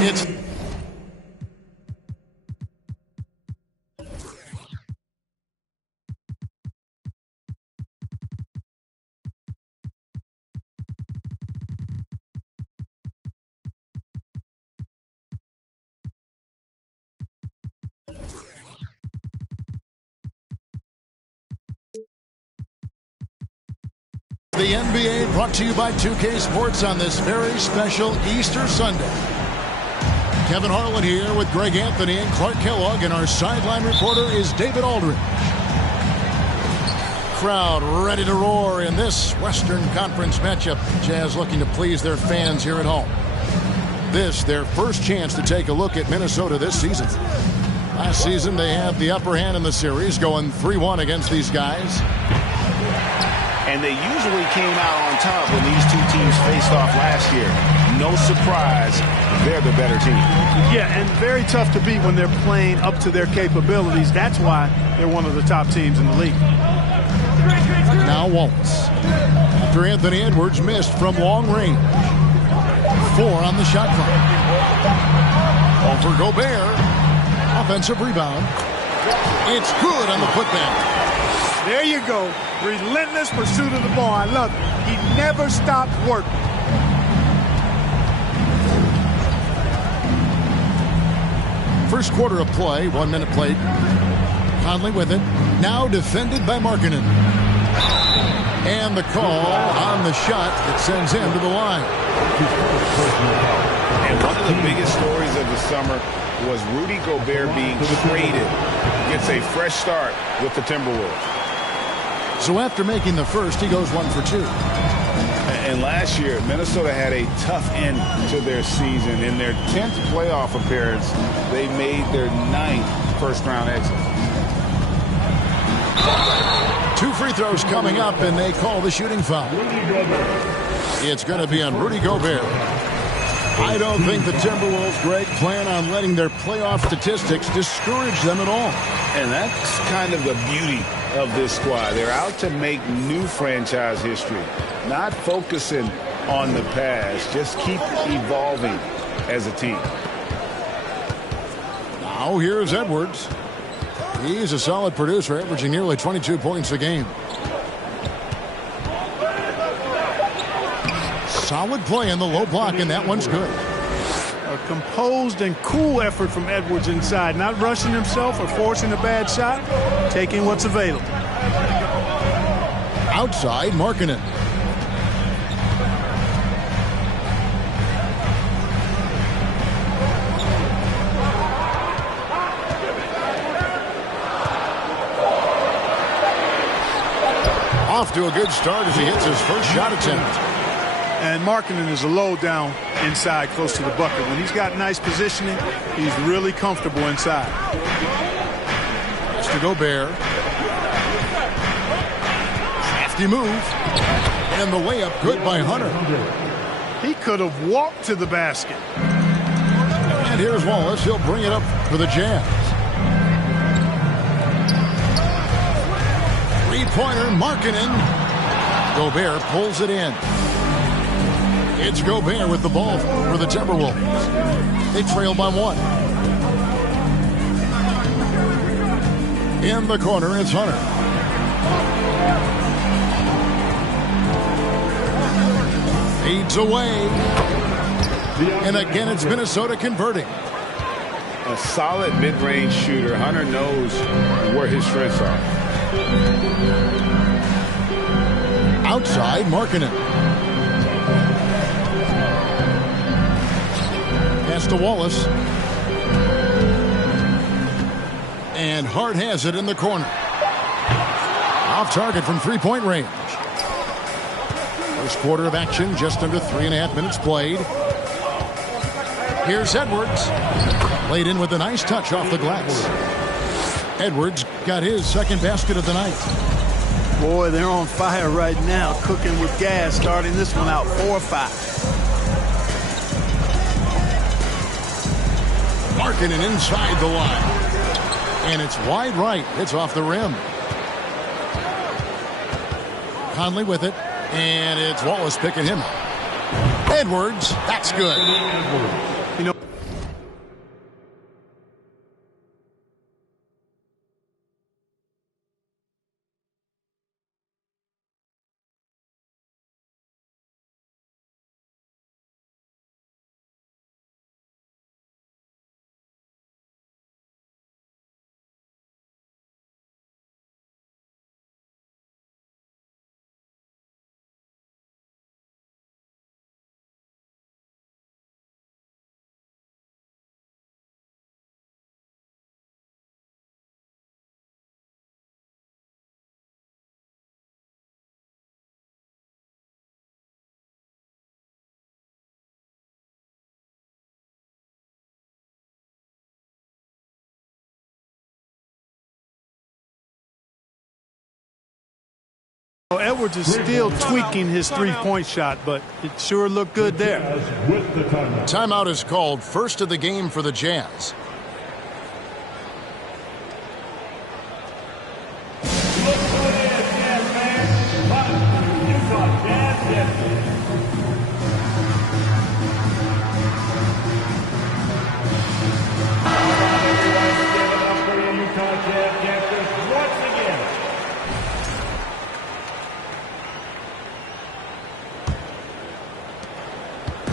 It's the NBA, brought to you by 2K Sports on this very special Easter Sunday. Kevin Harlan here with Greg Anthony and Clark Kellogg, and our sideline reporter is David Aldridge. Crowd ready to roar in this Western Conference matchup. Jazz looking to please their fans here at home. This, their first chance to take a look at Minnesota this season. Last season, they had the upper hand in the series, going 3-1 against these guys. And they usually came out on top when these two teams faced off last year. No surprise, they're the better team. Yeah, and very tough to beat when they're playing up to their capabilities. That's why they're one of the top teams in the league. Now Wallace. After Anthony Edwards missed from long range. 4 on the shot clock. Over Gobert. Offensive rebound. It's good on the putback. There you go. Relentless pursuit of the ball. I love it. He never stopped working. First quarter of play, 1 minute played. Conley with it. Now defended by Markkanen. And the call on the shot that sends him to the line. And one of the biggest stories of the summer was Rudy Gobert being traded. Gets a fresh start with the Timberwolves. So after making the first, he goes 1 for 2. And last year, Minnesota had a tough end to their season. In their 10th playoff appearance, they made their 9th first-round exit. 2 free throws coming up, and they call the shooting foul. It's going to be on Rudy Gobert. I don't think the Timberwolves, Greg, plan on letting their playoff statistics discourage them at all. And that's kind of the beauty of this squad. They're out to make new franchise history, not focusing on the past, just keep evolving as a team. Now here's Edwards. He's a solid producer, averaging nearly 22 points a game. Solid play in the low block, and that one's good. A composed and cool effort from Edwards inside, not rushing himself or forcing a bad shot, taking what's available. Outside, Markkanen. Off to a good start as he hits his first shot attempt. And Markkanen is a low down inside close to the bucket. When he's got nice positioning, he's really comfortable inside. It's to Gobert. Crafty move. And the layup good by Hunter. He could have walked to the basket. And here's Wallace. He'll bring it up for the Jazz. Three-pointer, Markkanen. Gobert pulls it in. It's Gobert with the ball for the Timberwolves. They trail by 1. In the corner, it's Hunter. Fades away. And again, it's Minnesota converting. A solid mid-range shooter. Hunter knows where his strengths are. Outside, Markkanen. Pass to Wallace. And Hart has it in the corner. Off target from three-point range. First quarter of action, just under 3.5 minutes played. Here's Edwards. Laid in with a nice touch off the glass. Edwards got his second basket of the night. Boy, they're on fire right now, cooking with gas, starting this one out 4-5. Markkanen inside the line. And it's wide right. It's off the rim. Conley with it. And it's Wallace picking him up. Edwards, that's good. You know, Edwards is still tweaking his three-point shot, but it sure looked good there. Timeout is called, first of the game for the Jazz.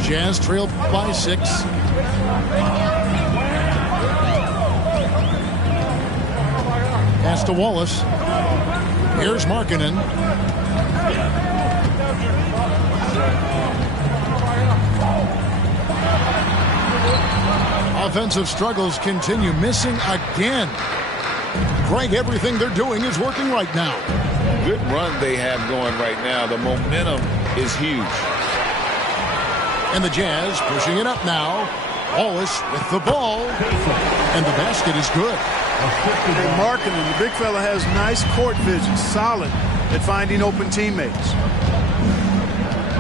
Jazz trailed by 6. Pass to Wallace. Here's Markkanen. Offensive struggles continue. Missing again. Greg, everything they're doing is working right now. Good run they have going right now. The momentum is huge. And the Jazz pushing it up now. Wallace with the ball. And the basket is good. And Markkanen, the big fella, has nice court vision. Solid at finding open teammates.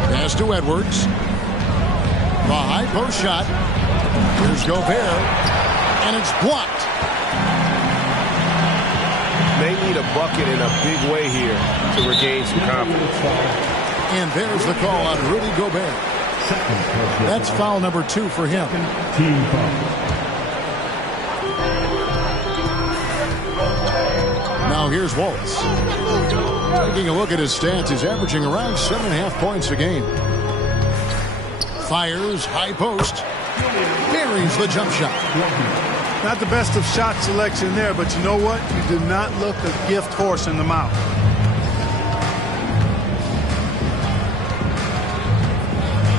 Pass to Edwards. The high post shot. Here's Gobert. And it's blocked. They need a bucket in a big way here to regain some confidence. And there's the call on Rudy Gobert. That's foul number 2 for him. Now here's Wallace. Taking a look at his stats, he's averaging around 7.5 points a game. Fires, high post. Buries the jump shot. Not the best of shot selection there, but you know what? You do not look a gift horse in the mouth.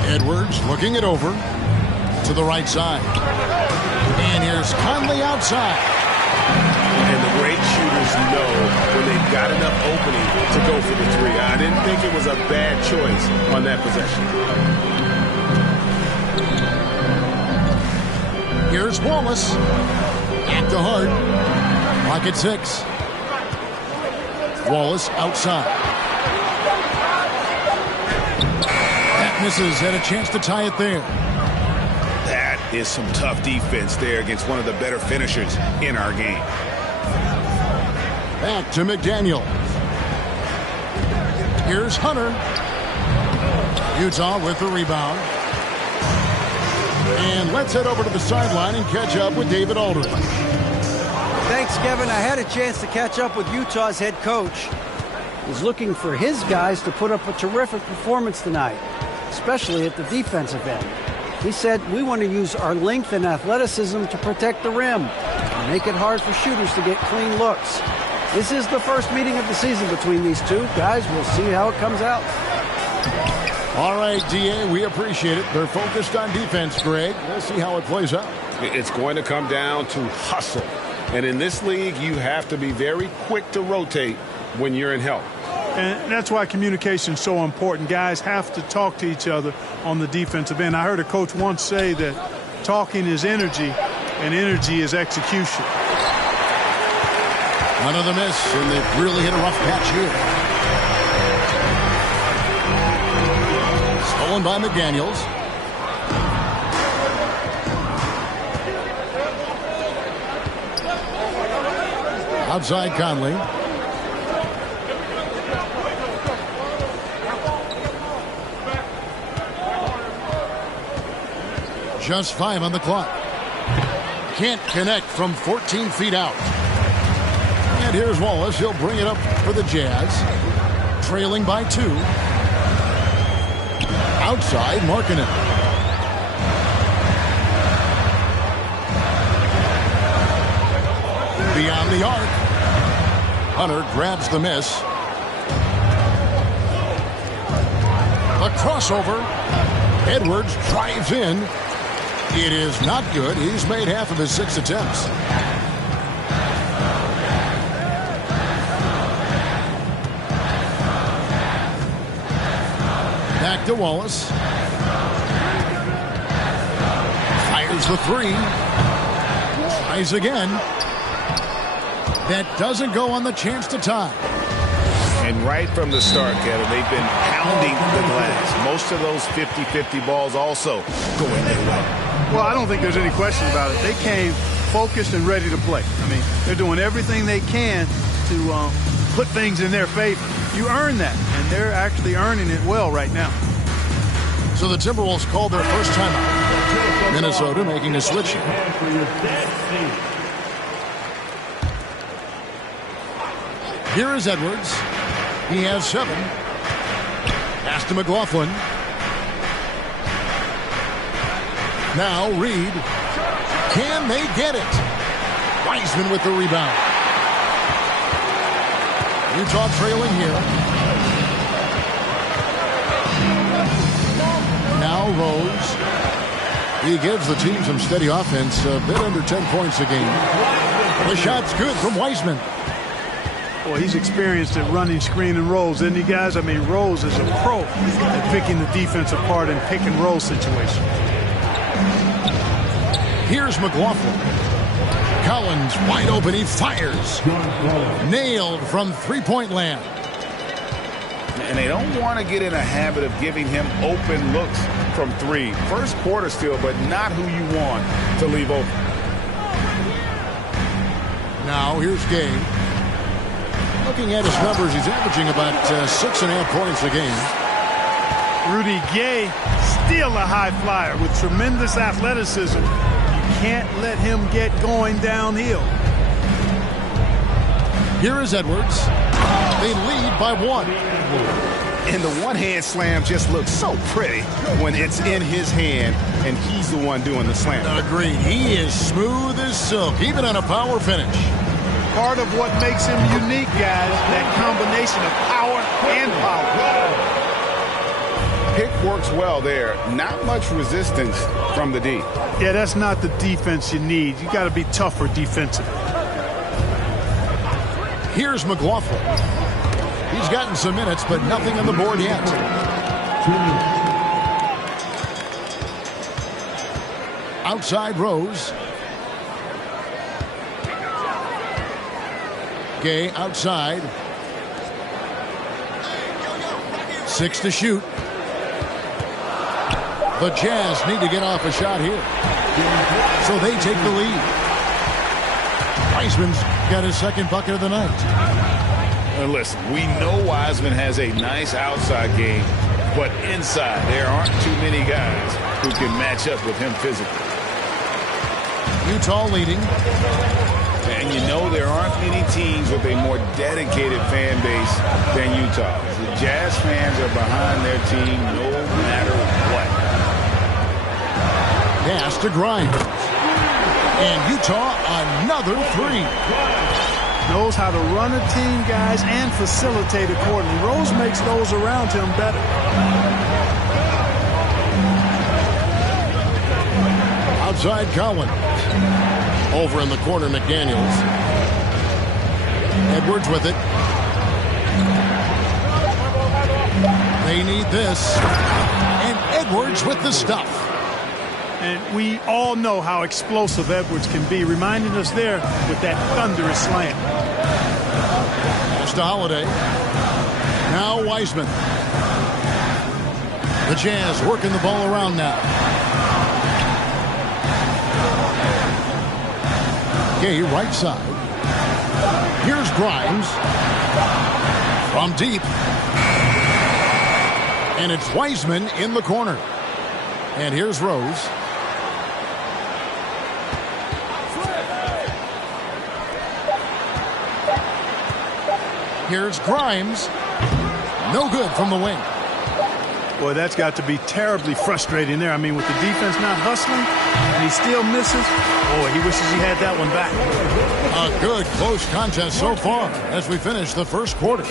Edwards looking it over to the right side. And here's Conley outside. And the great shooters know when they've got enough opening to go for the 3. I didn't think it was a bad choice on that possession. Here's Wallace. Back to Hart. Pocket 6. Wallace outside. Misses, had a chance to tie it there. That is some tough defense there against one of the better finishers in our game. Back to McDaniel. Here's Hunter. Utah with the rebound. And let's head over to the sideline and catch up with David Aldridge. Thanks, Kevin. I had a chance to catch up with Utah's head coach. He's looking for his guys to put up a terrific performance tonight, especially at the defensive end. He said, we want to use our length and athleticism to protect the rim and make it hard for shooters to get clean looks. This is the first meeting of the season between these two. Guys, we'll see how it comes out. All right, D.A., we appreciate it. They're focused on defense, Greg. We'll see how it plays out. It's going to come down to hustle. And in this league, you have to be very quick to rotate when you're in help. And that's why communication is so important. Guys have to talk to each other on the defensive end. I heard a coach once say that talking is energy and energy is execution. Another miss, and they've really hit a rough patch here. Stolen by McDaniels. Outside Conley. Just 5 on the clock. Can't connect from 14 feet out. And here's Wallace. He'll bring it up for the Jazz. Trailing by 2. Outside, Markkanen. Beyond the arc. Hunter grabs the miss. The crossover. Edwards drives in. It is not good. He's made half of his 6 attempts. Back to Wallace. Fires the 3. Tries again. That doesn't go on the chance to tie. And right from the start, Kevin, they've been pounding the glass. Most of those 50-50 balls also going their way. Well, I don't think there's any question about it. They came focused and ready to play. I mean, they're doing everything they can to put things in their favor. You earn that, and they're actually earning it well right now. So the Timberwolves called their first timeout. Minnesota making a switch. Here is Edwards. He has 7. Pass to McLaughlin. Now Reed. Can they get it? Wiseman with the rebound. Utah trailing here. Now Rose. He gives the team some steady offense, a bit under 10 points a game. The shot's good from Wiseman. Boy, he's experienced at running screen and rolls, isn't he, guys? I mean, Rose is a pro at picking the defense apart in pick and roll situations. Here's McLaughlin. Collins wide open. He fires. Nailed from three-point land. And they don't want to get in a habit of giving him open looks from 3. First quarter still, but not who you want to leave open. Now here's Gay. Looking at his numbers, he's averaging about 6.5 points a game. Rudy Gay, still a high flyer with tremendous athleticism. You can't let him get going downhill. Here is Edwards. They lead by 1. And the one-hand slam just looks so pretty when it's in his hand and he's the one doing the slam. Agreed. He is smooth as silk, even on a power finish. Part of what makes him unique, guys, that combination of power and power. Pick works well there. Not much resistance from the D. Yeah, that's not the defense you need. You got to be tougher defensively. Here's McLaughlin. He's gotten some minutes, but nothing on the board yet. Outside Rose. Gay outside. 6 to shoot. The Jazz need to get off a shot here. So they take the lead. Wiseman's got his second bucket of the night. And listen, we know Wiseman has a nice outside game, but inside there aren't too many guys who can match up with him physically. Utah leading. And you know there aren't many teams with a more dedicated fan base than Utah. The Jazz fans are behind their team no matter what. Pass to Grimes. And Utah another 3. Knows how to run a team, guys, and facilitate accordingly. Rose makes those around him better. Outside Collins. Over in the corner, McDaniels. Edwards with it. They need this. And Edwards with the stuff. And we all know how explosive Edwards can be, reminding us there with that thunderous slam. Pass to Holiday. Now Wiseman. The Jazz working the ball around now. Gay right side. Here's Grimes. From deep. And it's Wiseman in the corner. And here's Rose. Here's Grimes. No good from the wing. Boy, that's got to be terribly frustrating there. I mean, with the defense not hustling, and he still misses. Boy, he wishes he had that one back. A good close contest so far as we finish the first quarter.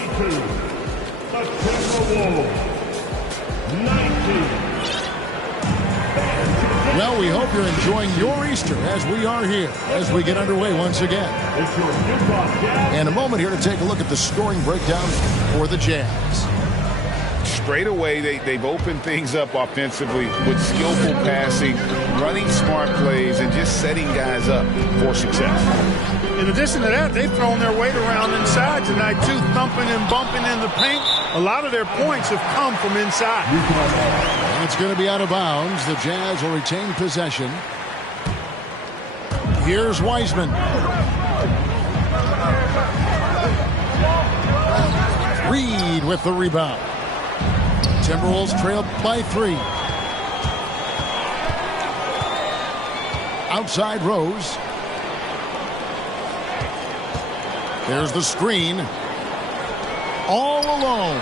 Well, we hope you're enjoying your Easter as we are here as we get underway once again. And a moment here to take a look at the scoring breakdown for the Jazz. Straight away, they've opened things up offensively with skillful passing, running smart plays and just setting guys up for success. In addition to that, they've thrown their weight around inside tonight, too, thumping and bumping in the paint. A lot of their points have come from inside. And it's going to be out of bounds. The Jazz will retain possession. Here's Wiseman. Reed with the rebound. Timberwolves trail by 3. Outside Rose. There's the screen. All alone.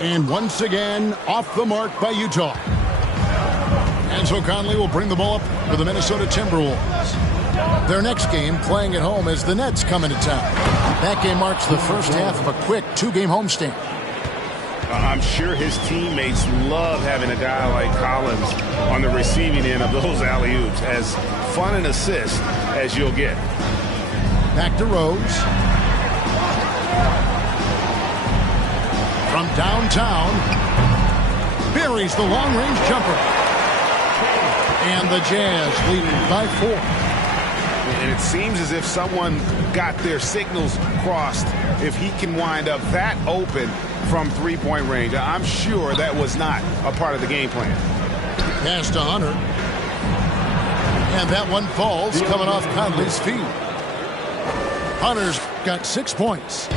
And once again, off the mark by Utah. And so Conley will bring the ball up for the Minnesota Timberwolves. Their next game, playing at home, as the Nets come into town. That game marks the first half of a quick 2-game homestand. I'm sure his teammates love having a guy like Collins on the receiving end of those alley-oops. As fun an assist as you'll get. Back to Rose. From downtown, buries the long-range jumper. And the Jazz lead by 4. And it seems as if someone got their signals crossed if he can wind up that open from three-point range. I'm sure that was not a part of the game plan. Pass to Hunter. And that one falls coming off Conley's feet. Hunter's got 6 points.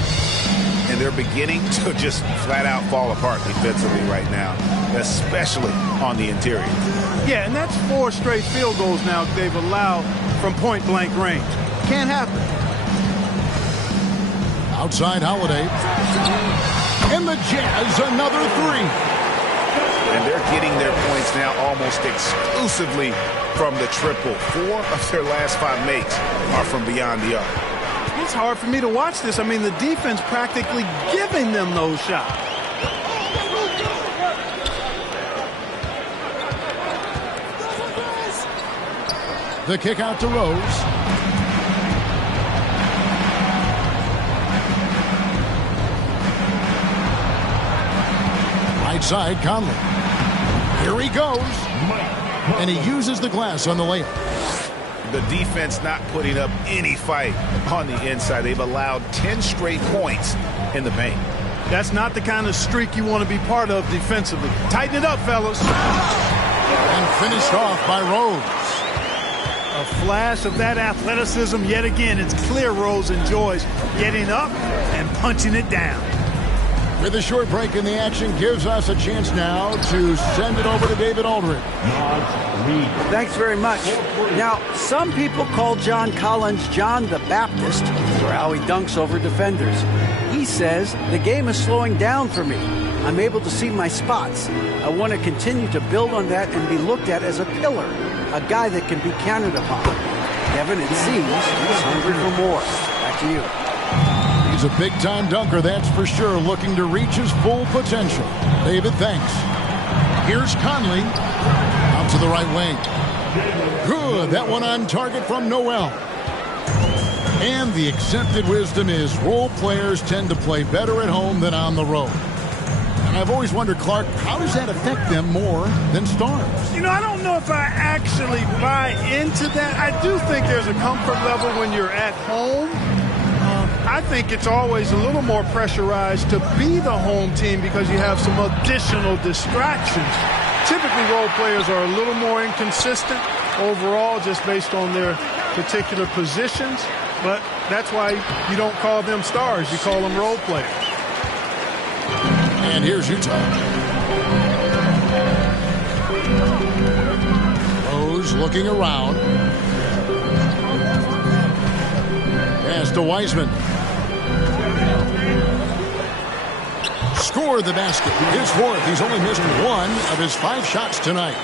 And they're beginning to just flat-out fall apart defensively right now, especially on the interior. Yeah, and that's 4 straight field goals now they've allowed from point-blank range. Can't happen. Outside Holiday. And the Jazz another 3. And they're getting their points now almost exclusively from the triple. 4 of their last 5 makes are from beyond the arc. It's hard for me to watch this. I mean, the defense practically giving them those shots. The kick out to Rose. Right side, Conley. Here he goes. And he uses the glass on the layup. The defense not putting up any fight on the inside. They've allowed 10 straight points in the paint. That's not the kind of streak you want to be part of defensively. Tighten it up, fellas. And finished off by Rose. A flash of that athleticism yet again. It's clear Rose enjoys getting up and punching it down. With a short break in the action, gives us a chance now to send it over to David Aldridge. Thanks very much. Now, some people call John Collins John the Baptist for how he dunks over defenders. He says, the game is slowing down for me. I'm able to see my spots. I want to continue to build on that and be looked at as a pillar, a guy that can be counted upon. Kevin, it seems he's hungry for more. Back to you. He's a big-time dunker, that's for sure, looking to reach his full potential. David, thanks. Here's Conley. Out to the right wing. Good. That one on target from Noel. And the accepted wisdom is role players tend to play better at home than on the road. And I've always wondered, Clark, how does that affect them more than stars? You know, I don't know if I actually buy into that. I do think there's a comfort level when you're at home. I think it's always a little more pressurized to be the home team because you have some additional distractions. Typically, role players are a little more inconsistent overall just based on their particular positions. But that's why you don't call them stars. You call them role players. And here's Utah. Rose looking around. Pass to Wiseman. Scored the basket. His 4th. He's only missed 1 of his 5 shots tonight.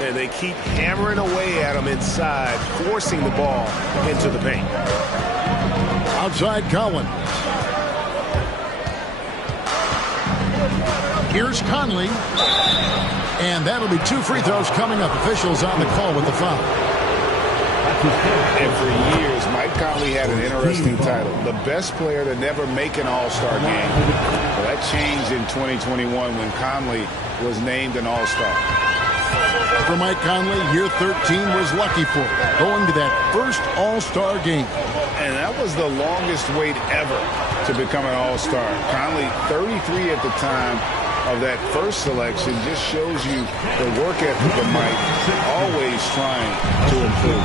And they keep hammering away at him inside, forcing the ball into the paint. Outside Collins. Here's Conley. And that'll be 2 free throws coming up. Officials on the call with the foul. And for years, Mike Conley had an interesting title. The best player to never make an All-Star game. Well, that changed in 2021 when Conley was named an All-Star. For Mike Conley, year 13 was lucky for him, going to that first All-Star game. And that was the longest wait ever to become an All-Star. Conley, 33 at the time of that first selection, just shows you the work ethic of Mike, always trying to improve.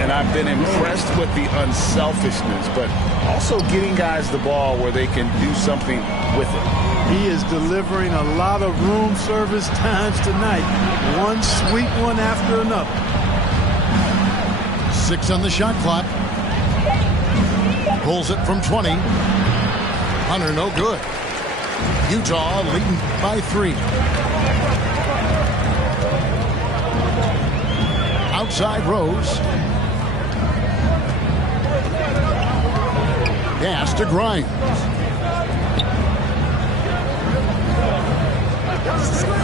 And I've been impressed with the unselfishness, but also getting guys the ball where they can do something with it. He is delivering a lot of room service times tonight. One sweet one after another. 6 on the shot clock. Pulls it from 20. Hunter, no good. Utah leading by 3. Outside Rose. Pass to Grimes.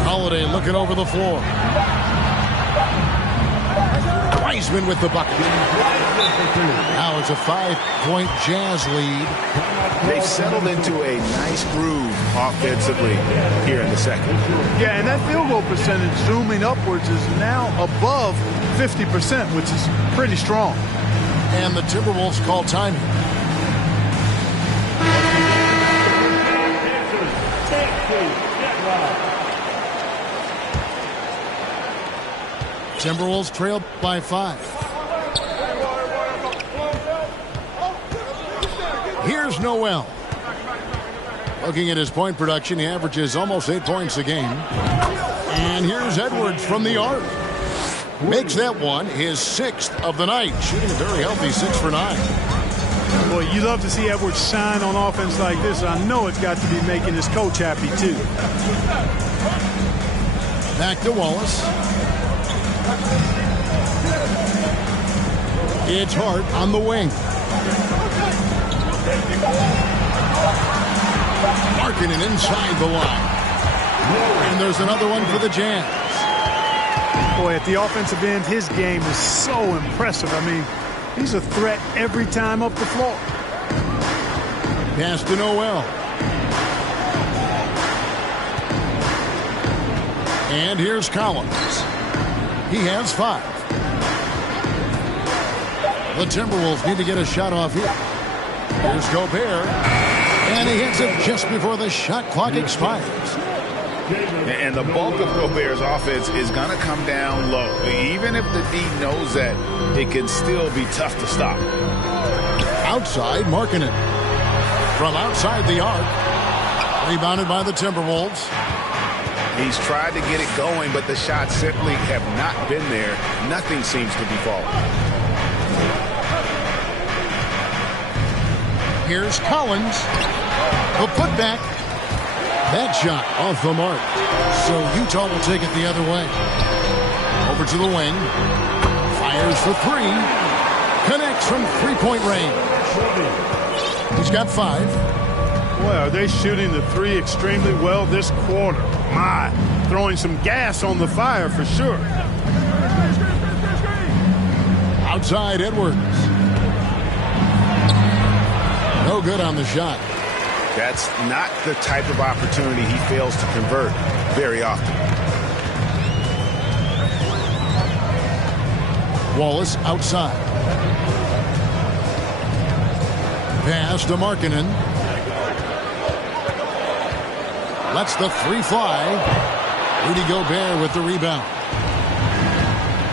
Holiday looking over the floor. Wiseman with the bucket. Now it's a 5-point Jazz lead. They've settled into a nice groove offensively here in the second. Yeah, and that field goal percentage zooming upwards is now above 50%, which is pretty strong. And the Timberwolves call time. Timberwolves trailed by 5. Here's Noel. Looking at his point production, he averages almost 8 points a game. And here's Edwards from the arc. Makes that one his 6th of the night, shooting a very healthy 6 for 9. Boy, you love to see Edwards shine on offense like this. I know it's got to be making his coach happy, too. Back to Wallace. It's Hart on the wing. Markkanen inside the line. And there's another one for the Jazz. Boy, at the offensive end, his game is so impressive. I mean, he's a threat every time up the floor. Pass to Noel. And here's Collins. He has 5. The Timberwolves need to get a shot off here. Here's Gobert. And he hits it just before the shot clock expires. And the bulk of Gobert's offense is going to come down low. Even if the D knows that, it can still be tough to stop. Outside, Markkanen. From outside the arc. Rebounded by the Timberwolves. He's tried to get it going, but the shots simply have not been there. Nothing seems to be falling. Here's Collins. The putback. That shot off the mark. So Utah will take it the other way. Over to the wing. Fires for 3. Connects from 3-point range. He's got 5. Boy, are they shooting the 3 extremely well this quarter. My, throwing some gas on the fire for sure. Outside Edwards. No good on the shot. That's not the type of opportunity he fails to convert very often. Wallace outside. Pass to Markkanen. Lets the 3 fly. Rudy Gobert with the rebound.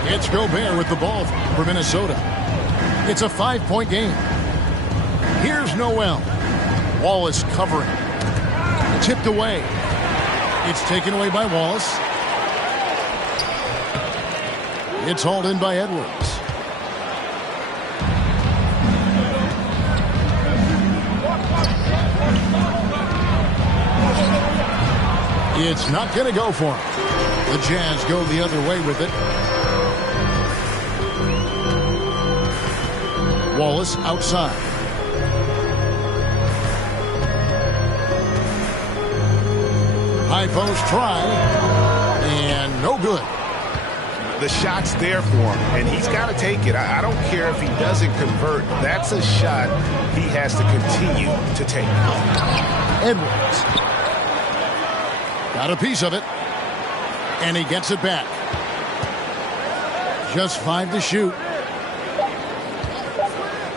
It's Gobert with the ball for Minnesota. It's a 5-point game. Here's Noel. Wallace covering. Tipped away. It's taken away by Wallace. It's hauled in by Edwards. It's not going to go for him. The Jazz go the other way with it. Wallace outside. High post try. And no good. The shot's there for him, and he's got to take it. I don't care if he doesn't convert. That's a shot he has to continue to take. Edwards. Got a piece of it. And he gets it back. Just 5 to shoot.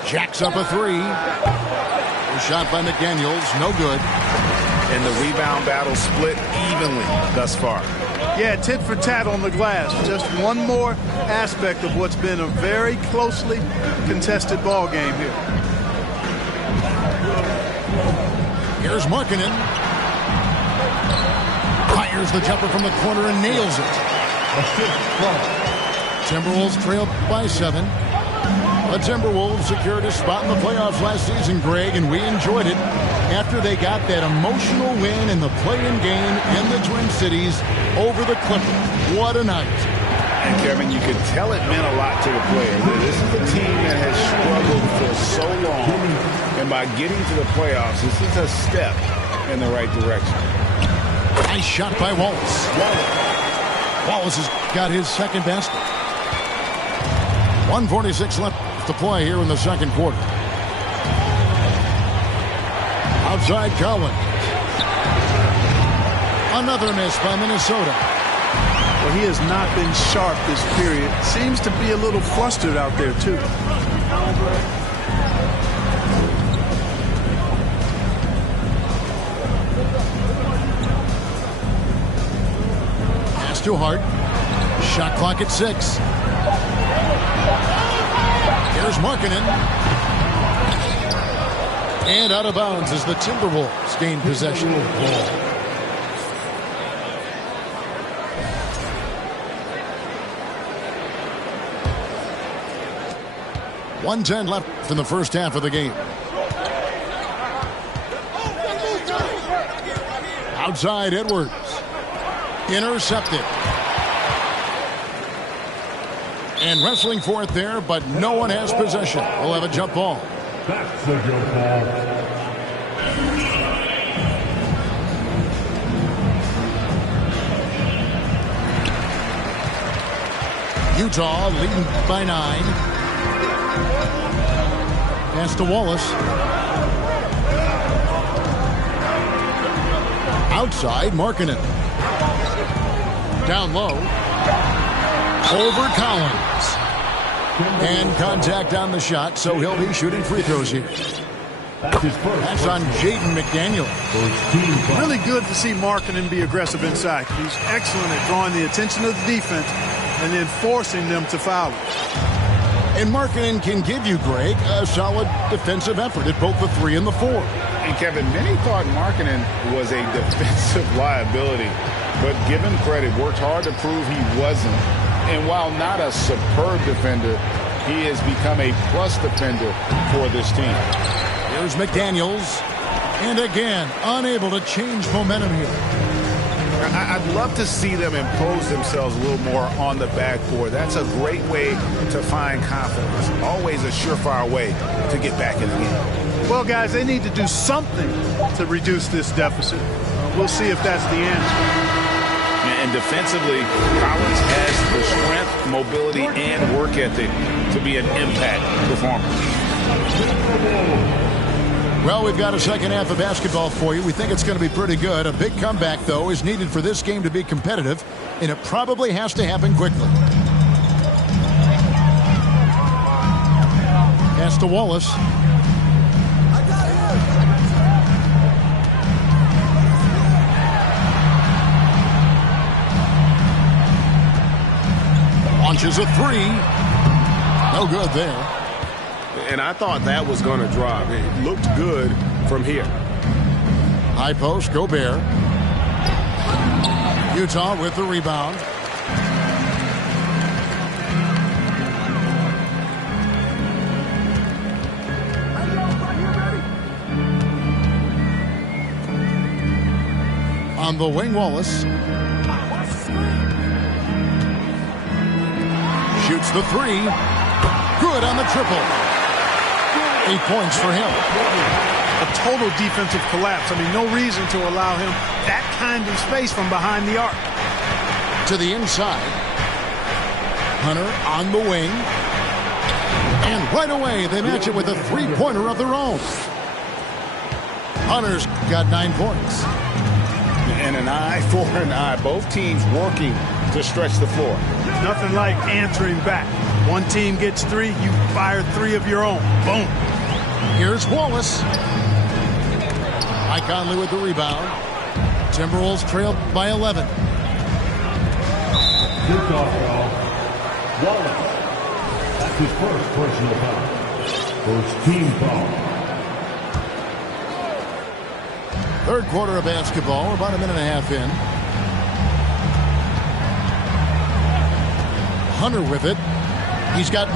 Jacks up a 3. A shot by McDaniels, no good. And the rebound battle split evenly thus far. Yeah, tit for tat on the glass. Just one more aspect of what's been a very closely contested ball game here. Here's Markkanen. Fires the jumper from the corner and nails it. Timberwolves trail by 7. The Timberwolves secured a spot in the playoffs last season, Greg, and we enjoyed it after they got that emotional win in the play-in game in the Twin Cities over the Clippers. What a night. And, Kevin, you could tell it meant a lot to the players. This is a team that has struggled for so long, and by getting to the playoffs, this is a step in the right direction. Nice shot by Wallace. Wallace has got his second basket. 1:46 left to play here in the second quarter. Outside Collins. Another miss by Minnesota. Well, he has not been sharp this period. Seems to be a little flustered out there, too. Pass to Hart. Shot clock at 6. Here's Markkanen. And out of bounds as the Timberwolves gain possession of the ball. .110 left in the first half of the game. Outside Edwards. Intercepted. And wrestling for it there, but no one has possession. We'll have a jump ball. That's a jump ball. Utah leading by 9. Pass to Wallace. Outside, Markkanen. Down low. Over Collins. And contact on the shot, so he'll be shooting free throws here. That's on Jaden McDaniel. Really good to see Markkanen be aggressive inside. He's excellent at drawing the attention of the defense and then forcing them to foul him. And Markkanen can give you, Greg, a solid defensive effort at both the 3 and the 4. And, Kevin, many thought Markkanen was a defensive liability, but give him credit, worked hard to prove he wasn't. And while not a superb defender, he has become a plus defender for this team. Here's McDaniels. And again, unable to change momentum here. I'd love to see them impose themselves a little more on the backboard. That's a great way to find confidence. Always a surefire way to get back in the game. Well, guys, they need to do something to reduce this deficit. We'll see if that's the answer. And defensively, Collins has the strength, mobility, and work ethic to be an impact performer. Well, we've got a second half of basketball for you. We think it's going to be pretty good. A big comeback, though, is needed for this game to be competitive, and it probably has to happen quickly. Pass to Wallace. Launches a 3. No good there. And I thought that was going to drop. It looked good from here. High post, Gobert. Utah with the rebound. On the wing, Wallace. Shoots the 3. Good on the triple. 8 points for him. A total defensive collapse. I mean, no reason to allow him that kind of space from behind the arc. To the inside. Hunter on the wing. And right away, they match it with a three-pointer of their own. Hunter's got 9 points. And an eye for an eye. Both teams working to stretch the floor. Nothing like answering back. One team gets 3, you fire 3 of your own. Boom. Here's Wallace. Mike Conley with the rebound. Timberwolves trailed by 11. Good call, Wallace. That's his first personal foul. First team foul. Third quarter of basketball. We're about a minute and a half in. Hunter with it. He's got 9.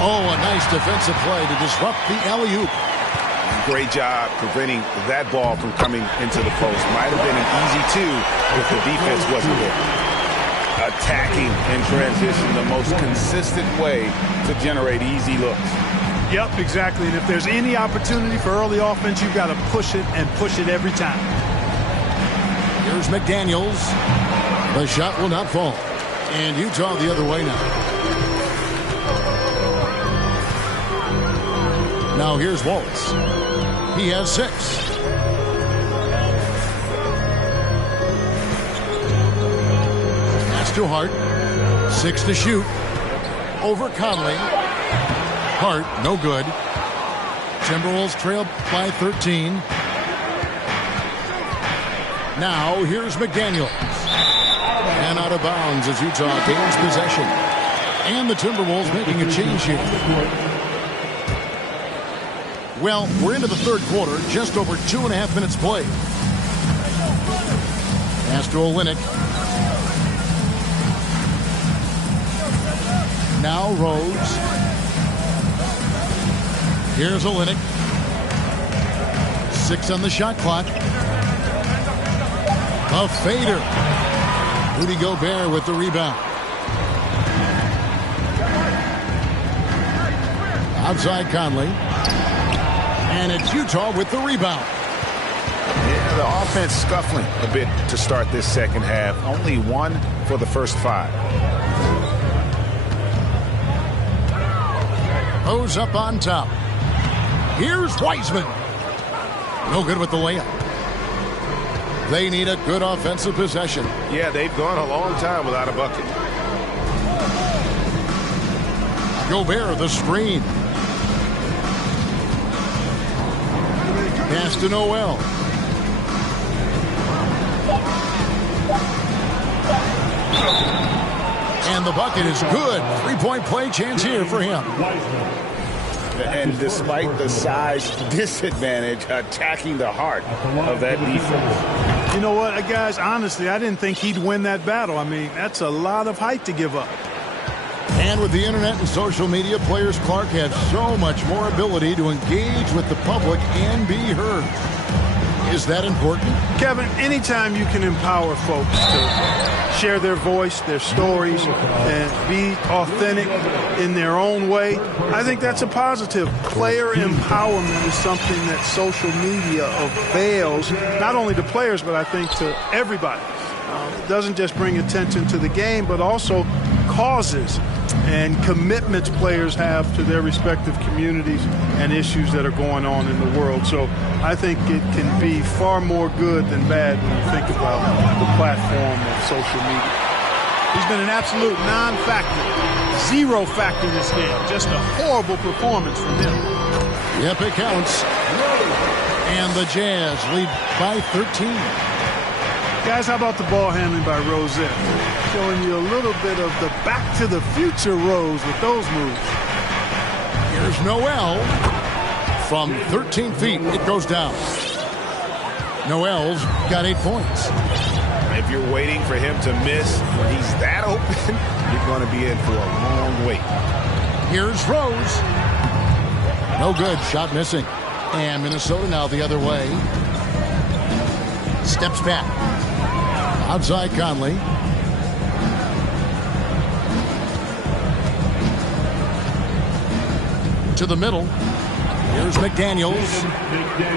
Oh, a nice defensive play to disrupt the alley-oop. Great job preventing that ball from coming into the post. Might have been an easy 2 if the defense wasn't there. Attacking in transition, the most consistent way to generate easy looks. Yep, exactly. And if there's any opportunity for early offense, you've got to push it and push it every time. Here's McDaniels. The shot will not fall. And Utah the other way now. Now here's Wallace. He has 6. Pass to Hart. 6 to shoot. Over Conley. Hart, no good. Timberwolves trailed by 13. Now here's McDaniels. And out of bounds as Utah gains possession. And the Timberwolves making a change here. Well, we're into the third quarter, just over 2.5 minutes played. Pass to Olynyk. Now Rose. Here's Olynyk. 6 on the shot clock. A fader. Rudy Gobert with the rebound. Outside Conley. And it's Utah with the rebound. Yeah, the offense scuffling a bit to start this second half. Only 1 for the first 5. Rose up on top. Here's Wiseman. No good with the layup. They need a good offensive possession. Yeah, they've gone a long time without a bucket. Gobert the screen. Pass to Noel. And the bucket is good. 3-point play chance here for him. And despite the size disadvantage, attacking the heart of that defense. You know what, guys, honestly, I didn't think he'd win that battle. I mean, that's a lot of height to give up. And with the internet and social media, players Clark have so much more ability to engage with the public and be heard. Is that important? Kevin, anytime you can empower folks to share their voice, their stories, and be authentic in their own way, I think that's a positive. Player empowerment is something that social media avails, not only to players, but I think to everybody. It doesn't just bring attention to the game, but also causes and commitments players have to their respective communities and issues that are going on in the world. So I think it can be far more good than bad when you think about the platform of social media. He's been an absolute non-factor, 0 factor in this game. Just a horrible performance from him. Yep, it counts. And the Jazz lead by 13. Guys, how about the ball handling by Rosette? Showing you a little bit of the back-to-the-future Rose with those moves. Here's Noel. From 13 feet, it goes down. Noel's got 8 points. If you're waiting for him to miss when he's that open, you're going to be in for a long wait. Here's Rose. No good. Shot missing. And Minnesota now the other way. Steps back. Outside Conley. To the middle. Here's McDaniels.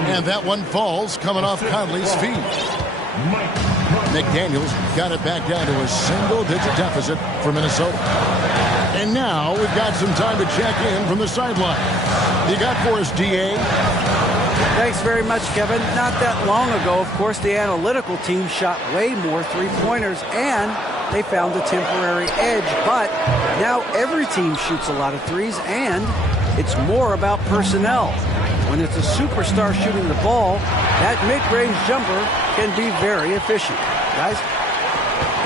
And that one falls coming off Conley's feet. McDaniels got it back down to a single-digit deficit for Minnesota. And now we've got some time to check in from the sideline. You got for us, D.A.? Thanks very much, Kevin. Not that long ago, of course, the analytical team shot way more three-pointers, and they found a temporary edge. But now every team shoots a lot of threes, and it's more about personnel. When it's a superstar shooting the ball, that mid-range jumper can be very efficient. Guys?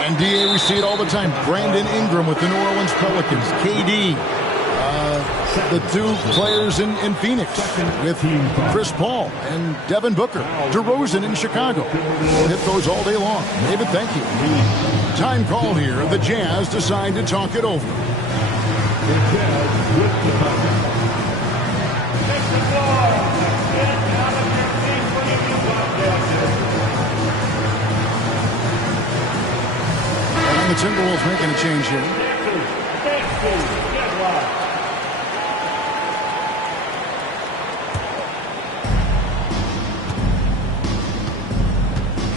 And, DA, we see it all the time. Brandon Ingram with the New Orleans Pelicans. KD. The two players in Phoenix with Chris Paul and Devin Booker. DeRozan in Chicago. We'll hit those all day long. David, thank you. Time call here. The Jazz decide to talk it over. And the Timberwolves making a change here.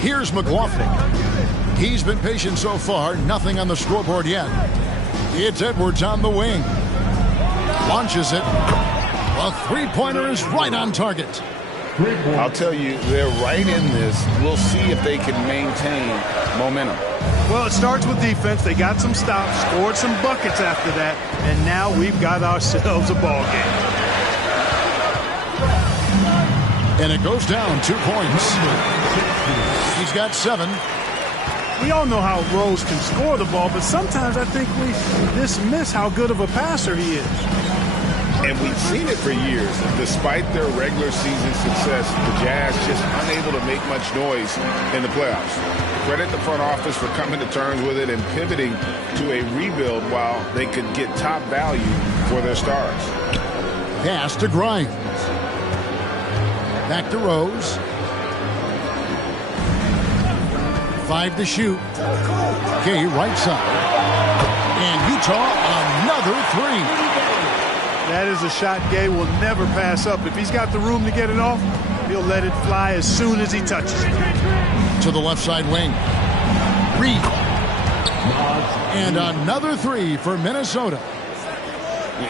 Here's McLaughlin. He's been patient so far. Nothing on the scoreboard yet. It's Edwards on the wing. Launches it. A three-pointer is right on target. I'll tell you, they're right in this. We'll see if they can maintain momentum. Well, it starts with defense. They got some stops, scored some buckets after that, and now we've got ourselves a ball game. And it goes down 2 points. He's got 7. We all know how Rose can score the ball, but sometimes I think we dismiss how good of a passer he is. And we've seen it for years. Despite their regular season success, the Jazz just unable to make much noise in the playoffs. Credit the front office for coming to terms with it and pivoting to a rebuild while they could get top value for their stars. Pass to Grimes. Back to Rose. 5 to shoot. Gay right side. And Utah another 3. That is a shot Gay will never pass up. If he's got the room to get it off, he'll let it fly as soon as he touches it. To the left side wing. Reed. And another 3 for Minnesota.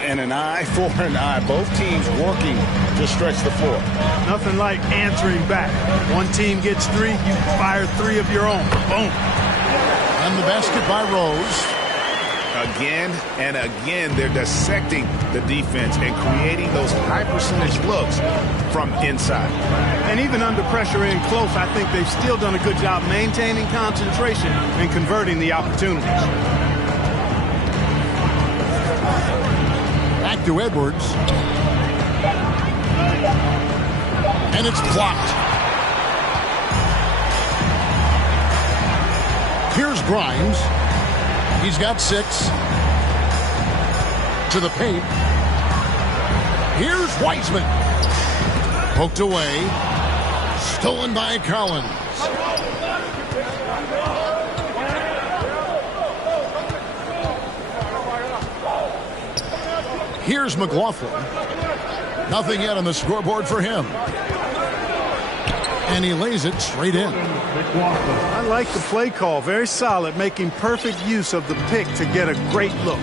And an eye for an eye. Both teams working to stretch the floor. Nothing like answering back. One team gets 3, you fire 3 of your own. Boom. And the basket by Rose. Again and again, they're dissecting the defense and creating those high percentage looks from inside. And even under pressure in close, I think they've still done a good job maintaining concentration and converting the opportunities. Back to Edwards. And it's blocked. Here's Grimes. He's got 6. To the paint. Here's Wiseman. Poked away. Stolen by Collins. Here's McLaughlin. Nothing yet on the scoreboard for him. And he lays it straight in. I like the play call. Very solid, making perfect use of the pick to get a great look.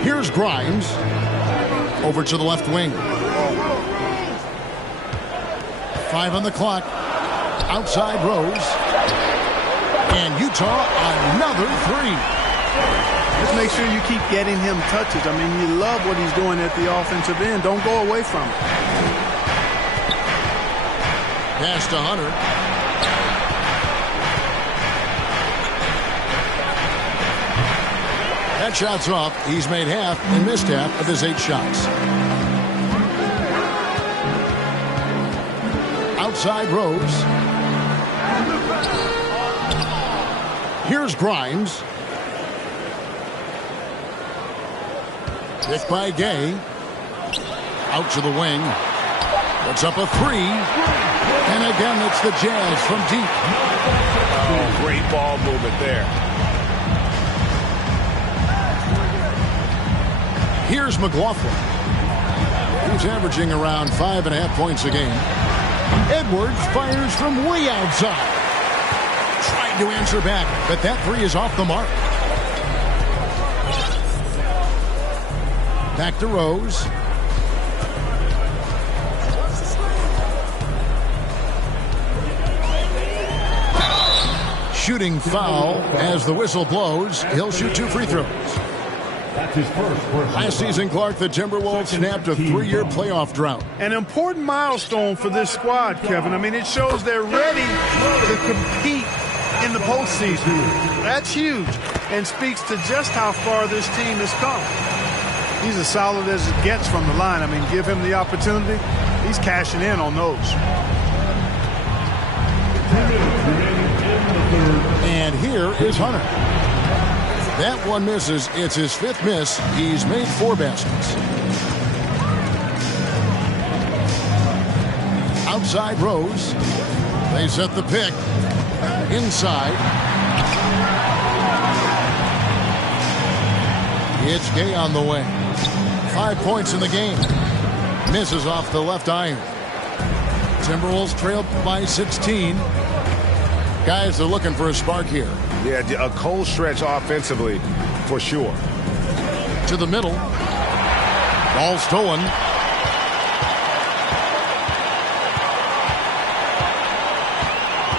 Here's Grimes. Over to the left wing. 5 on the clock. Outside Rose. And Utah another 3. Just make sure you keep getting him touches. I mean, you love what he's doing at the offensive end. Don't go away from it. Pass to Hunter. That shot's off. He's made half and missed half of his 8 shots. Outside Rose. Here's Grimes. Picked by Gay. Out to the wing. Puts up a 3. And again, it's the Jazz from deep. Oh, great ball movement there. Here's McLaughlin. He's averaging around 5.5 points a game. Edwards fires from way outside. Trying to answer back, but that 3 is off the mark. Back to Rose. Shooting foul as the whistle blows. He'll shoot 2 free throws. That's his first personal Last season, Clark, the Timberwolves snapped a 3-year playoff drought. An important milestone for this squad, Kevin. I mean, it shows they're ready to compete in the postseason. That's huge and speaks to just how far this team has come. He's as solid as it gets from the line. I mean, give him the opportunity. He's cashing in on those. And here is Hunter. That one misses. It's his 5th miss. He's made 4 baskets. Outside Rose. They set the pick. Inside. It's Gay on the way. 5 points in the game. Misses off the left iron. Timberwolves trail by 16. Guys are looking for a spark here. Yeah, a cold stretch offensively for sure. To the middle. Ball stolen.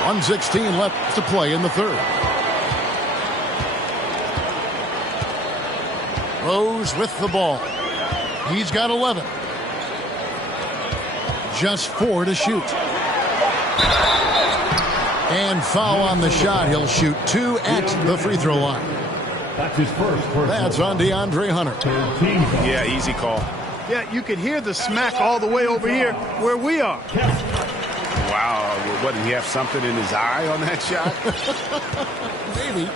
.116 left to play in the 3rd. Rose with the ball. He's got 11. Just 4 to shoot. And foul on the shot. He'll shoot 2 at the free throw line. That's his first personal That's on DeAndre Hunter. Yeah, easy call. Yeah, you could hear the smack all the way over here where we are. Wow, what, did he have something in his eye on that shot? Maybe.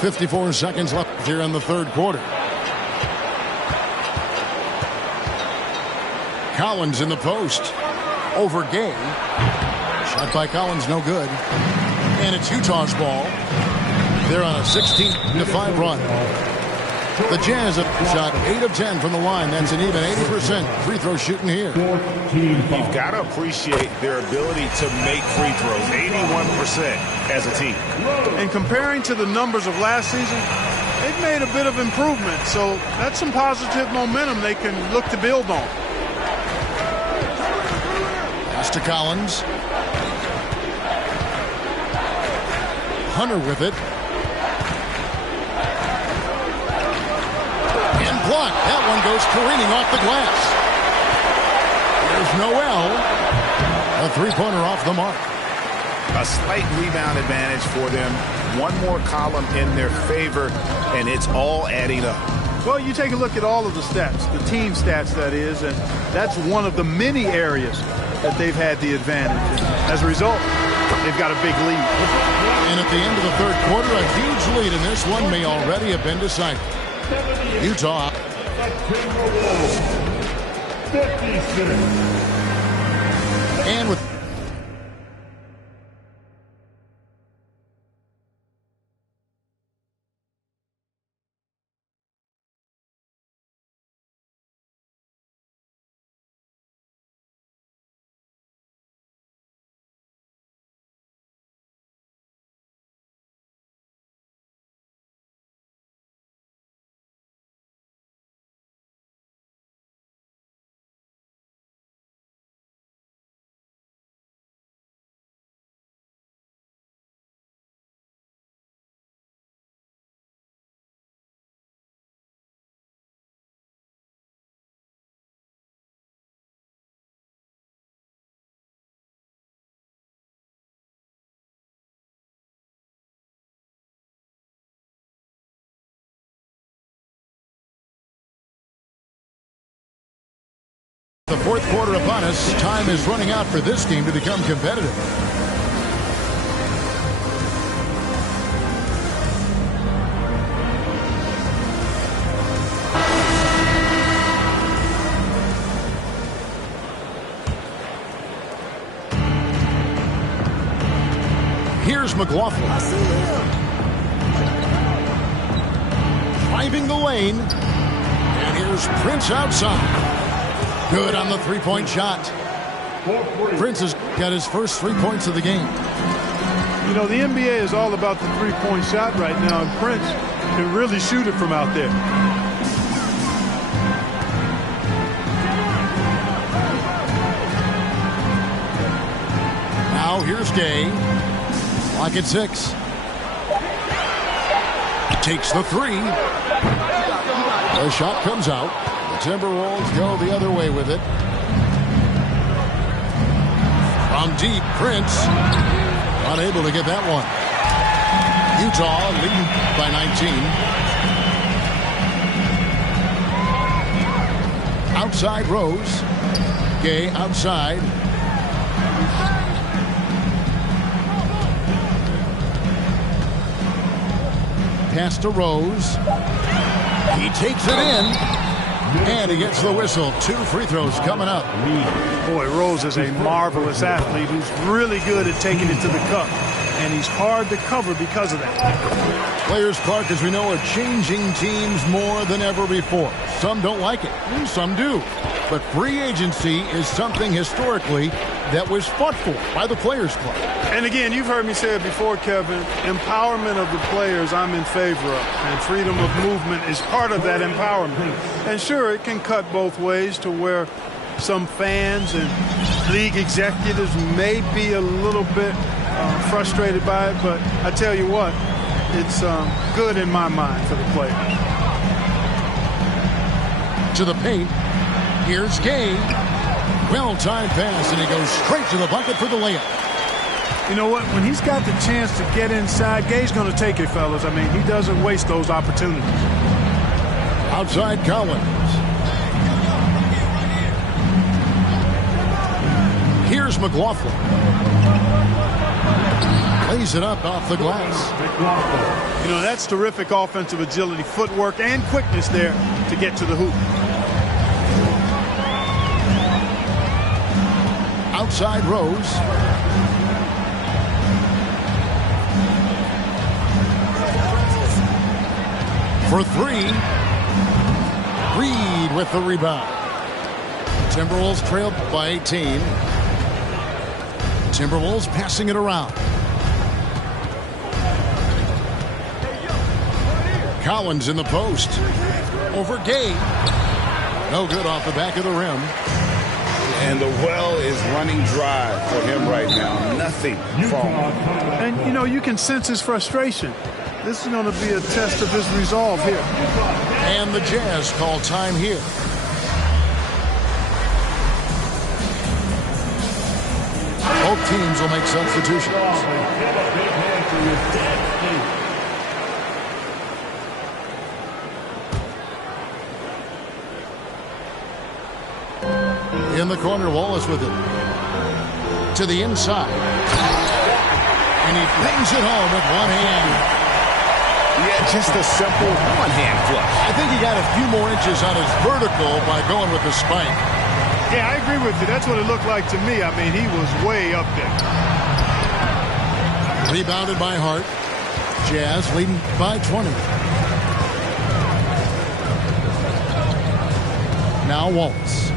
.54 seconds left here in the 3rd quarter. Collins in the post. Over Gay. Shot by Collins, no good. And it's Utah's ball. They're on a 16-5 run. The Jazz have shot 8 of 10 from the line. That's an even 80% free throw shooting here. You've got to appreciate their ability to make free throws. 81% as a team. And comparing to the numbers of last season, they've made a bit of improvement. So that's some positive momentum they can look to build on. Pass to Collins. Hunter with it. And blocked. That one goes careening off the glass. There's Noel. A 3-pointer off the mark. A slight rebound advantage for them. One more column in their favor, and it's all adding up. Well, you take a look at all of the stats, the team stats, that is, and that's one of the many areas that they've had the advantage. And as a result, they've got a big lead. And at the end of the 3rd quarter, a huge lead, and this one may already have been decided. Utah. 56. And with the 4th quarter upon us, time is running out for this game to become competitive. Here's McLaughlin. Driving the lane. And here's Prince outside. Good on the 3-point shot. Prince has got his first 3 points of the game. You know, the NBA is all about the three-point shot right now, and Prince can really shoot it from out there. Now here's Gay. Lock at 6. Takes the 3. The shot comes out. The Timberwolves go the other way with it. From deep, Prince unable to get that one. Utah leading by 19. Outside Rose. Gay outside. Pass to Rose. He takes it in. And he gets the whistle. 2 free throws coming up. Boy, Rose is a marvelous athlete who's really good at taking it to the cup. And he's hard to cover because of that. Players, Clark, as we know, are changing teams more than ever before. Some don't like it. Some do. But free agency is something historically that was fought for by the Players Club. And again, you've heard me say it before, Kevin, empowerment of the players I'm in favor of. And freedom of movement is part of that empowerment. And sure, it can cut both ways to where some fans and league executives may be a little bit frustrated by it. But I tell you what, it's good in my mind for the player. To the paint. Here's Gay. Well-timed pass, and he goes straight to the bucket for the layup. You know what? When he's got the chance to get inside, Gay's going to take it, fellas. I mean, he doesn't waste those opportunities. Outside Collins. Here's McLaughlin. Lays it up off the glass. You know, that's terrific offensive agility, footwork, and quickness there to get to the hoop. Outside Rose. For 3. Reed with the rebound. Timberwolves trailed by 18. Timberwolves passing it around. Collins in the post. Over Gay. No good off the back of the rim. And the well is running dry for him right now. Nothing falling. And, you know, you can sense his frustration. This is going to be a test of his resolve here. And the Jazz call time here. Both teams will make substitutions. In the corner, Wallace with it. To the inside. And he bangs it home with one hand. Yeah, just a simple one-hand flush. I think he got a few more inches on his vertical by going with the spike. Yeah, I agree with you. That's what it looked like to me. I mean, he was way up there. Rebounded by Hart. Jazz leading by 20. Now Wallace.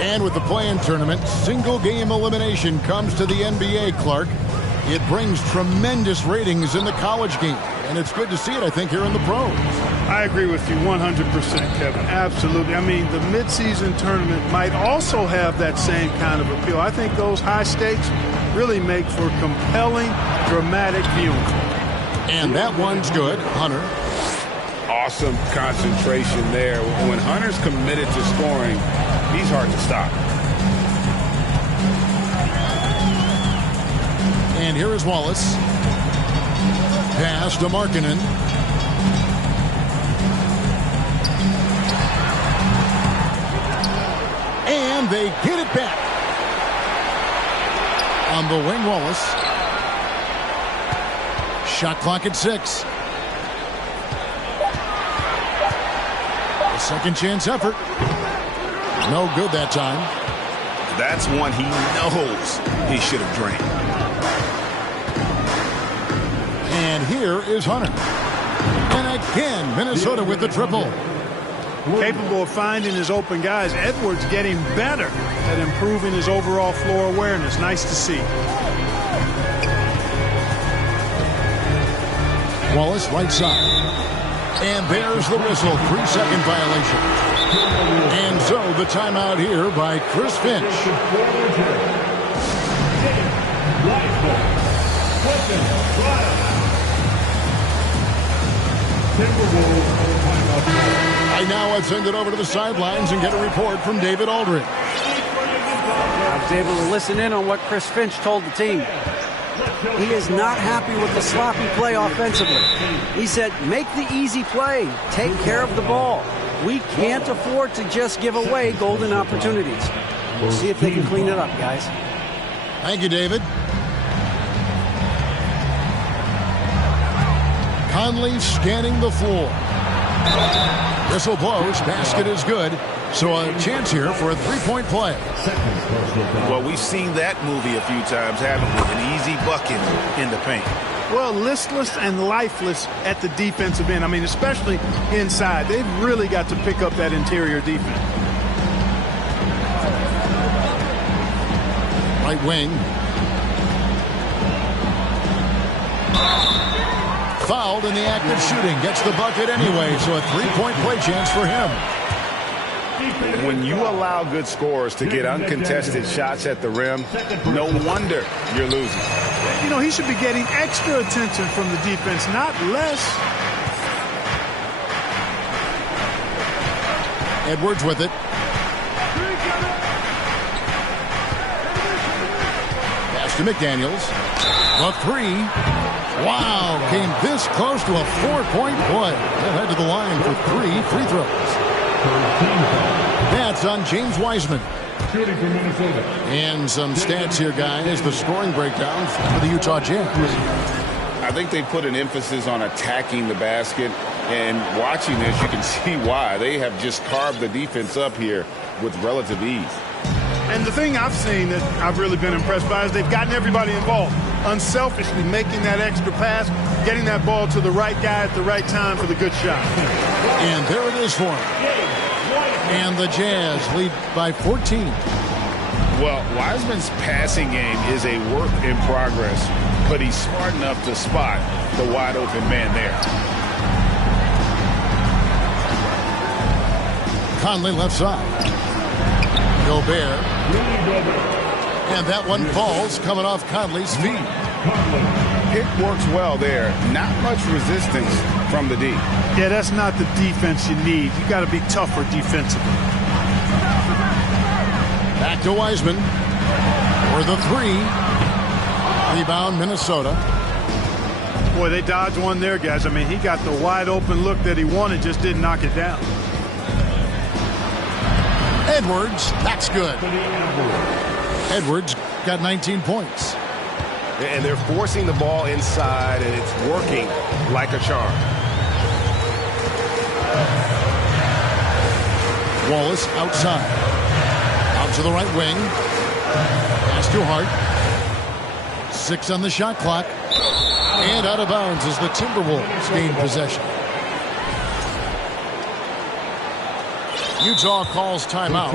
And with the play-in tournament, single-game elimination comes to the NBA, Clark. It brings tremendous ratings in the college game. And it's good to see it, I think, here in the pros. I agree with you 100%, Kevin. Absolutely. I mean, the midseason tournament might also have that same kind of appeal. I think those high stakes really make for compelling, dramatic viewing. And that one's good. Hunter. Awesome concentration there. When Hunter's committed to scoring, he's hard to stop. And here is Wallace. Pass to Markkanen. And they get it back. On the wing, Wallace. Shot clock at 6. A second chance effort. No good that time. That's one he knows he should have drained. And here is Hunter. And again, Minnesota with the triple. capable of finding his open guys. Edwards getting better at improving his overall floor awareness. Nice to see. Wallace, right side. And there's the whistle. 3-second violation. And so the timeout here by Chris Finch. Right now, let's send it over to the sidelines and get a report from David Aldridge. I was able to listen in on what Chris Finch told the team. He is not happy with the sloppy play offensively. He said, make the easy play. Take care of the ball. We can't afford to just give away golden opportunities. We'll see if they can clean it up, guys. Thank you, David. Conley scanning the floor. Whistle blows. Basket is good. So a chance here for a three-point play. Well, we've seen that movie a few times, haven't we? An easy bucket in the paint. Well, listless and lifeless at the defensive end. I mean, especially inside. They've really got to pick up that interior defense. Right wing. Fouled in the act of shooting. Gets the bucket anyway, so a three-point play chance for him. When you allow good scorers to get uncontested shots at the rim, no wonder you're losing. You know, he should be getting extra attention from the defense, not less. Edwards with it. Pass to McDaniels. The three. Wow, came this close to a four-point play. They'll head to the line for 3 free throws. That's on James Wiseman. And some stats here, guys. The scoring breakdown for the Utah Jazz. I think they put an emphasis on attacking the basket. And watching this, you can see why. They have just carved the defense up here with relative ease. And the thing I've seen that I've really been impressed by is they've gotten everybody involved. Unselfishly making that extra pass, getting that ball to the right guy at the right time for the good shot. And there it is for him. And the Jazz lead by 14. Well, Wiseman's passing game is a work in progress, but he's smart enough to spot the wide open man there. Conley left side. Gobert. And that one falls coming off Conley's feet. It works well there. Not much resistance from the D. Yeah, that's not the defense you need. You got to be tougher defensively. Back to Wiseman for the three. Rebound, Minnesota. Boy, they dodged one there, guys. I mean, he got the wide open look that he wanted, just didn't knock it down. Edwards, that's good. Edwards got 19 points. And they're forcing the ball inside, and it's working like a charm. Wallace outside. Out to the right wing. Pass to Hart. 6 on the shot clock. And out of bounds as the Timberwolves gain possession. Utah calls timeout.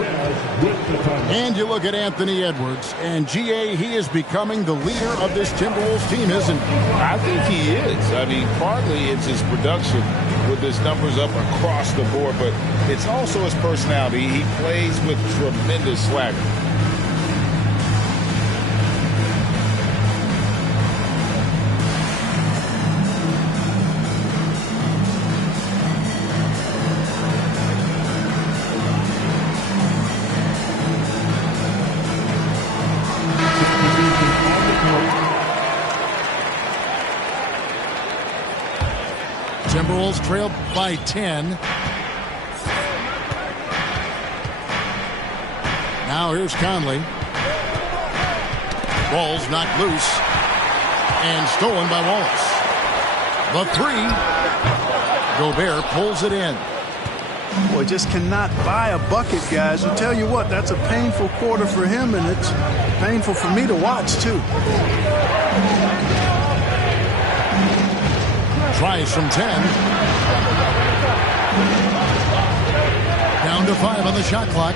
And you look at Anthony Edwards. And, G.A., he is becoming the leader of this Timberwolves team, isn't he? I think he is. I mean, partly it's his production with his numbers up across the board, but it's also his personality. He plays with tremendous swagger. Timberwolves trailed by 10. Now here's Conley. Ball's knocked loose and stolen by Wallace. The three. Gobert pulls it in. Boy, just cannot buy a bucket, guys. I tell you what, that's a painful quarter for him, and it's painful for me to watch, too. Tries from 10. to 5 on the shot clock.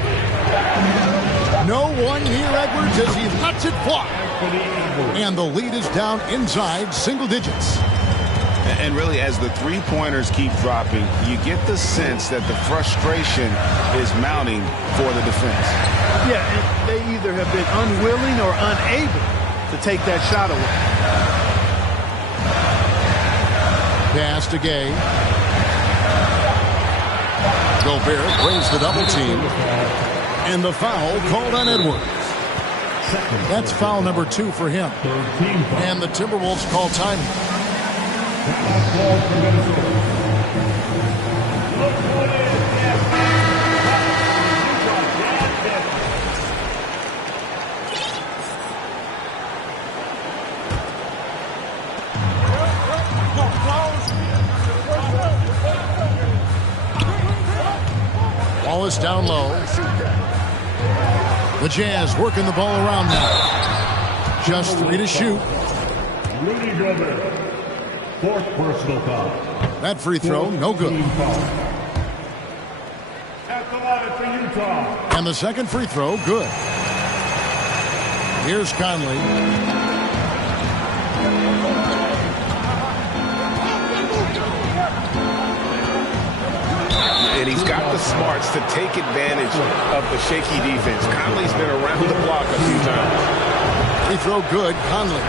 No one near Edwards as he lets it fly. And the lead is down inside single digits. And really, as the three-pointers keep dropping, you get the sense that the frustration is mounting for the defense. Yeah, and they either have been unwilling or unable to take that shot away. Pass to Gay. Gobert brings the double team. And the foul called on Edwards. That's foul number 2 for him. And the Timberwolves call time. Wallace down low. The Jazz working the ball around now. Just 3 to shoot. Rudy Gobert. 4th personal foul. That free throw, no good. At the line for Utah. And the second free throw, good. Here's Conley. And he's got the smarts to take advantage of the shaky defense. Conley's been around the block a few times. Free throw good, Conley.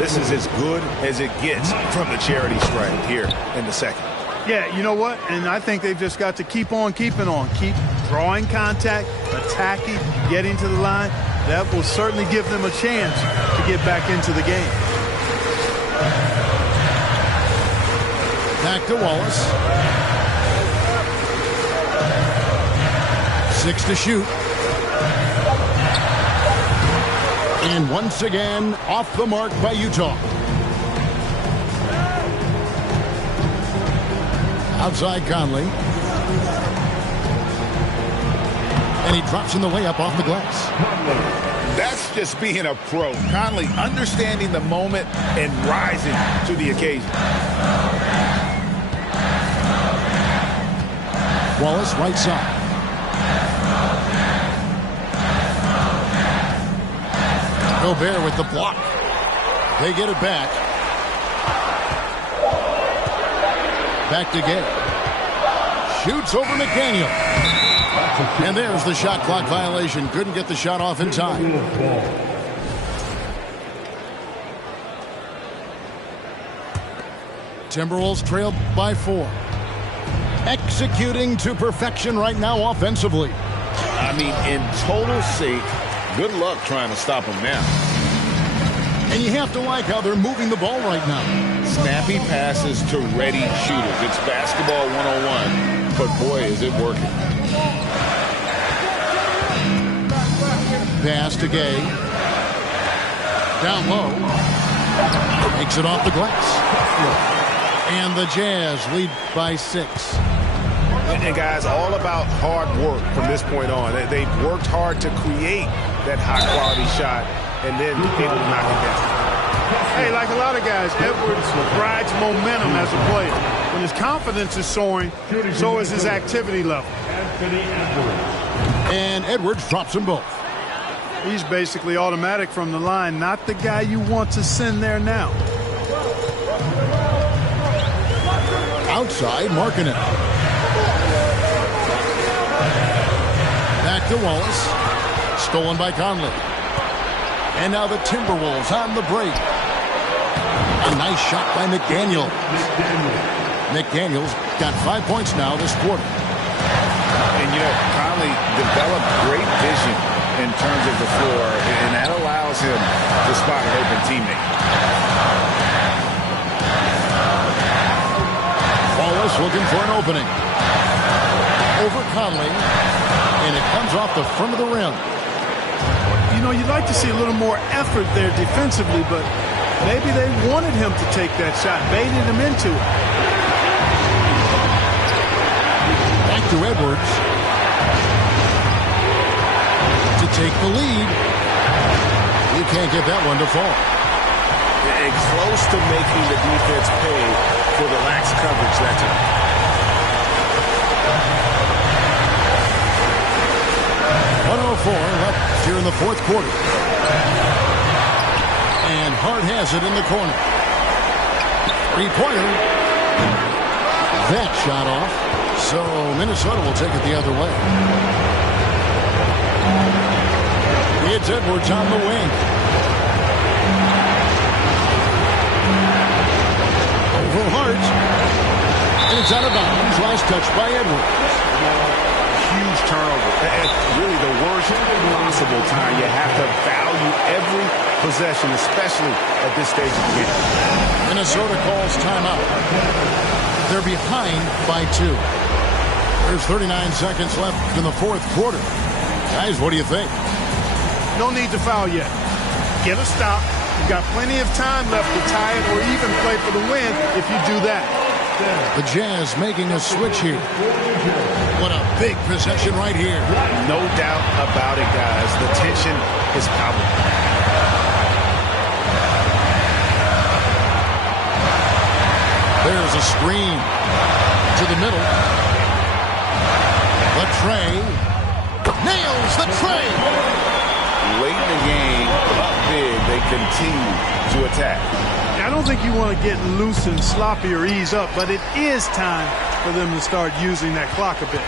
This is as good as it gets from the charity stripe here in the second. Yeah, you know what? And I think they've just got to keep on keeping on. Keep drawing contact, attacking, getting to the line. That will certainly give them a chance to get back into the game. Back to Wallace. 6 to shoot. And once again, off the mark by Utah. Outside Conley. And he drops in the layup off the glass. That's just being a pro. Conley understanding the moment and rising to the occasion. Wallace right side. Gobert with the block. They get it back. Back to Gay. Shoots over McDaniel. And there's the shot clock violation. Couldn't get the shot off in time. Timberwolves trail by 4. Executing to perfection right now offensively. I mean, in total sync. Good luck trying to stop them now. And you have to like how they're moving the ball right now. Snappy passes to ready shooters. It's basketball 101, but boy, is it working. Pass to Gay. Down low. Takes it off the glass. And the Jazz lead by 6. And guys, all about hard work from this point on. They've worked hard to create that high-quality shot and then able to knock it down. Hey, like a lot of guys, Edwards rides momentum as a player. When his confidence is soaring, so is his activity level. And Edwards drops them both. He's basically automatic from the line, not the guy you want to send there now. Outside, Markkanen. Back to Wallace. Stolen by Conley. And now the Timberwolves on the break. A nice shot by McDaniel. McDaniel's got 5 points now this quarter. And, you know, Conley developed great vision in terms of the floor, and that allows him to spot an open teammate. Wallace looking for an opening. Over Conley. And it comes off the front of the rim. You know, you'd like to see a little more effort there defensively, but maybe they wanted him to take that shot, baited him into it. Back to Edwards. To take the lead. You can't get that one to fall. And close to making the defense pay for the lax coverage that time. 4 left here in the fourth quarter. And Hart has it in the corner. Three-pointer. That shot off. So Minnesota will take it the other way. It's Edwards on the wing. Over Hart. And it's out of bounds. Last touch by Edwards. Huge turnover. At really the worst possible time. You have to value every possession, especially at this stage of the game. Minnesota calls timeout. They're behind by 2. There's 39 seconds left in the fourth quarter. Guys, what do you think? No need to foul yet. Get a stop. You've got plenty of time left to tie it or even play for the win if you do that. The Jazz making a switch here. What a big possession right here. No doubt about it, guys. The tension is palpable. There's a screen to the middle. The tray. Nails the tray. Late in the game, big, they continue to attack. I don't think you want to get loose and sloppy or ease up, but it is time for them to start using that clock a bit.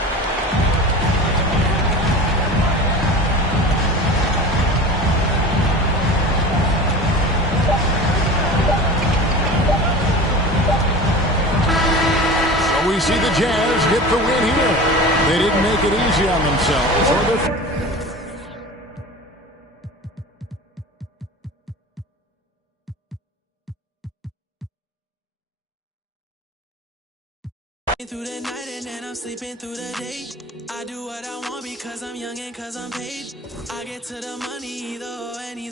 So we see the Jazz get the win here. They didn't make it easy on themselves. Through the night and then I'm sleeping through the day. I do what I want because I'm young and cause I'm paid. I get to the money either or any